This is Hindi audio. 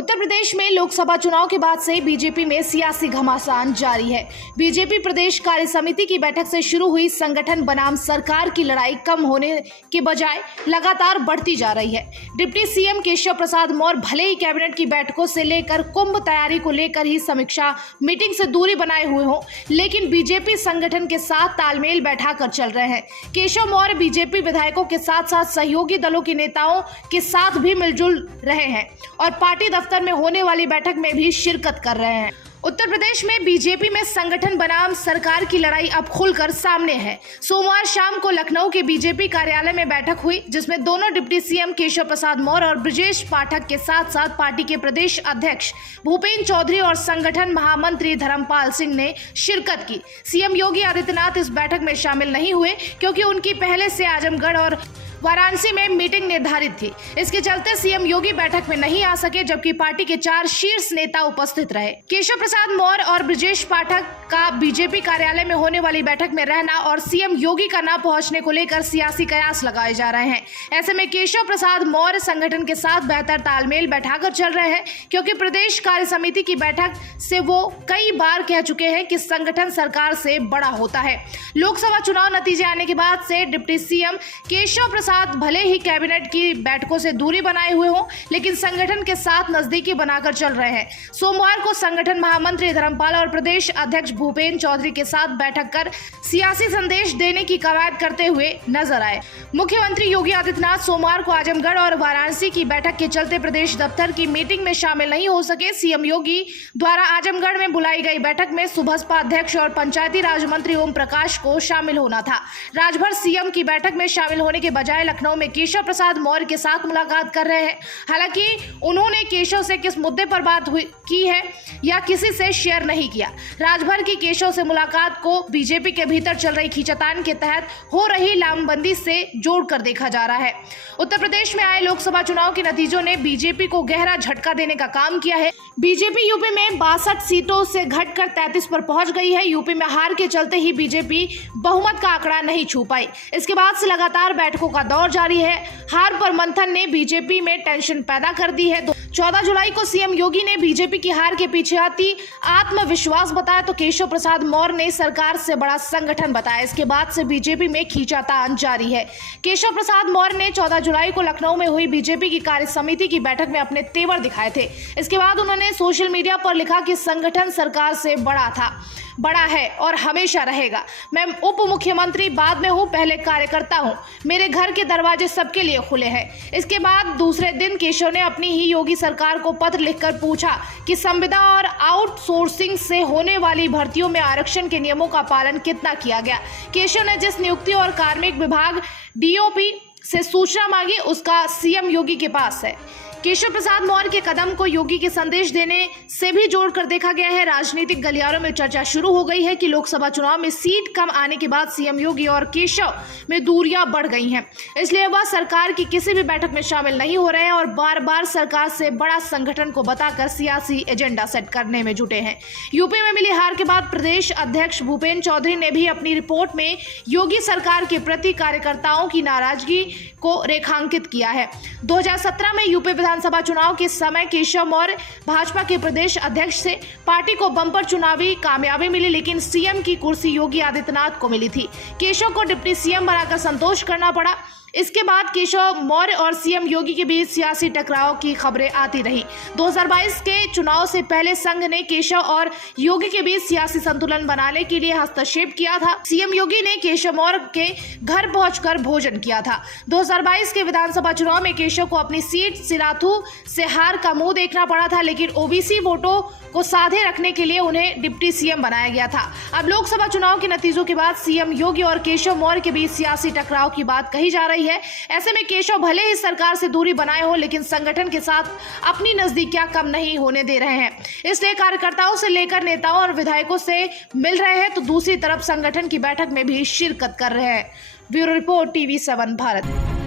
उत्तर प्रदेश में लोकसभा चुनाव के बाद से बीजेपी में सियासी घमासान जारी है। बीजेपी प्रदेश कार्य समिति की बैठक से शुरू हुई संगठन बनाम सरकार की लड़ाई कम होने के बजाय लगातार बढ़ती जा रही है। डिप्टी सीएम केशव प्रसाद मौर्य भले ही कैबिनेट की बैठकों से लेकर कुंभ तैयारी को लेकर ही समीक्षा मीटिंग से दूरी बनाए हुए हों, लेकिन बीजेपी संगठन के साथ तालमेल बैठाकर चल रहे हैं। केशव मौर्य बीजेपी विधायकों के साथ साथ सहयोगी दलों के नेताओं के साथ भी मिलजुल रहे हैं और पार्टी दफ्तर में होने वाली बैठक में भी शिरकत कर रहे हैं। उत्तर प्रदेश में बीजेपी में संगठन बनाम सरकार की लड़ाई अब खुलकर सामने है। सोमवार शाम को लखनऊ के बीजेपी कार्यालय में बैठक हुई, जिसमें दोनों डिप्टी सीएम केशव प्रसाद मौर्य और ब्रजेश पाठक के साथ साथ पार्टी के प्रदेश अध्यक्ष भूपेन्द्र चौधरी और संगठन महामंत्री धर्मपाल सिंह ने शिरकत की। सीएम योगी आदित्यनाथ इस बैठक में शामिल नहीं हुए क्योंकि उनकी पहले से आजमगढ़ और वाराणसी में मीटिंग निर्धारित थी। इसके चलते सीएम योगी बैठक में नहीं आ सके, जबकि पार्टी के 4 शीर्ष नेता उपस्थित रहे। केशव प्रसाद मौर्य और ब्रजेश पाठक का बीजेपी कार्यालय में होने वाली बैठक में रहना और सीएम योगी का न पहुंचने को लेकर सियासी कयास लगाए जा रहे हैं। ऐसे में केशव प्रसाद मौर्य संगठन के साथ बेहतर तालमेल बैठाकर चल रहे हैं, क्योंकि प्रदेश कार्य समिति की बैठक से वो कई बार कह चुके हैं कि संगठन सरकार से बड़ा होता है। लोकसभा चुनाव नतीजे आने के बाद से डिप्टी सीएम केशव प्रसाद भले ही कैबिनेट की बैठकों से दूरी बनाए हुए हों, लेकिन संगठन के साथ नजदीकी बनाकर चल रहे हैं। सोमवार को संगठन महामंत्री धर्मपाल और प्रदेश अध्यक्ष भूपेन्द्र चौधरी के साथ बैठक कर सियासी संदेश देने की कवायद करते हुए नजर आए। मुख्यमंत्री योगी आदित्यनाथ सोमवार को आजमगढ़ और वाराणसी की बैठक के चलते प्रदेश दफ्तर की मीटिंग में शामिल नहीं हो सके। सीएम योगी द्वारा आजमगढ़ में बुलाई गई बैठक में सुबसपा अध्यक्ष और पंचायती राज मंत्री ओम प्रकाश को शामिल होना था। राजभर सीएम की बैठक में शामिल होने के बजाय लखनऊ में केशव प्रसाद मौर्य के साथ मुलाकात कर रहे हैं। हालांकि उन्होंने केशव से किस मुद्दे पर बात की है या किसी से शेयर नहीं किया। राजभर की केशव से मुलाकात को बीजेपी के भीतर चल रही खींचातान के तहत हो रही लामबंदी से जोड़कर देखा जा रहा है। उत्तर प्रदेश में आए लोकसभा चुनाव के नतीजों ने बीजेपी को गहरा झटका देने का काम किया है। बीजेपी यूपी में 62 सीटों से घटकर 33 पर पहुंच गई है। यूपी में हार के चलते ही बीजेपी बहुमत का आंकड़ा नहीं छू पाई। इसके बाद से लगातार बैठकों का दौर जारी है। हार पर मंथन ने बीजेपी में टेंशन पैदा कर दी है। 14 जुलाई को सीएम योगी ने बीजेपी की हार के पीछे अति आत्मविश्वास बताया, तो केशव प्रसाद मौर्य ने सरकार से बड़ा संगठन बताया। इसके बाद से बीजेपी में खींचातान जारी है। केशव प्रसाद मौर्य ने 14 जुलाई को लखनऊ में हुई बीजेपी की कार्य समिति की बैठक में अपने तेवर दिखाए थे। इसके बाद उन्होंने सोशल मीडिया पर लिखा कि संगठन सरकार से बड़ा है और हमेशा रहेगा। मैं उप मुख्यमंत्री बाद में हूं, पहले कार्यकर्ता हूं। मेरे घर के दरवाजे सबके लिए खुले हैं। इसके बाद दूसरे दिन केशव ने अपनी ही योगी सरकार को पत्र लिखकर पूछा कि संविदा और आउटसोर्सिंग से होने वाली भर्तियों में आरक्षण के नियमों का पालन कितना किया गया। केशव ने जिस नियुक्ति और कार्मिक विभाग डीओपी से सूचना मांगी, उसका सीएम योगी के पास है। केशव प्रसाद मौर्य के कदम को योगी के संदेश देने से भी जोड़कर देखा गया है। राजनीतिक गलियारों में चर्चा शुरू हो गई है कि लोकसभा चुनाव में सीट कम आने के बाद सीएम योगी और केशव में दूरियां बढ़ गई हैं, इसलिए वह सरकार की किसी भी बैठक में शामिल नहीं हो रहे हैं और बार बार सरकार से बड़ा संगठन को बताकर सियासी एजेंडा सेट करने में जुटे हैं। यूपी में मिली हार के बाद प्रदेश अध्यक्ष भूपेन्द्र चौधरी ने भी अपनी रिपोर्ट में योगी सरकार के प्रति कार्यकर्ताओं की नाराजगी को रेखांकित किया है। 2017 में यूपी विधानसभा चुनाव के समय केशव मौर्य भाजपा के प्रदेश अध्यक्ष से पार्टी को बम्पर चुनावी कामयाबी मिली, लेकिन सीएम की कुर्सी योगी आदित्यनाथ को मिली थी। केशव को डिप्टी सीएम बनाकर संतोष करना पड़ा। इसके बाद केशव मौर्य और सीएम योगी के बीच सियासी टकराव की खबरें आती रही। 2022 के चुनाव से पहले संघ ने केशव और योगी के बीच सियासी संतुलन बनाने के लिए हस्तक्षेप किया था। सीएम योगी ने केशव मौर्य के घर पहुंचकर भोजन किया था। 2022 के विधानसभा चुनाव में केशव को अपनी सीट सिराथू से हार का मुंह देखना पड़ा था, लेकिन ओबीसी वोटों को साधे रखने के लिए उन्हें डिप्टी सीएम बनाया गया था। अब लोकसभा चुनाव के नतीजों के बाद सीएम योगी और केशव मौर्य के बीच सियासी टकराव की बात कही जा रही है। ऐसे में केशव भले ही सरकार से दूरी बनाए हो, लेकिन संगठन के साथ अपनी नजदीकियां कम नहीं होने दे रहे हैं। इसलिए कार्यकर्ताओं से लेकर नेताओं और विधायकों से मिल रहे हैं, तो दूसरी तरफ संगठन की बैठक में भी शिरकत कर रहे हैं। Bureau report, TV7 Bharat.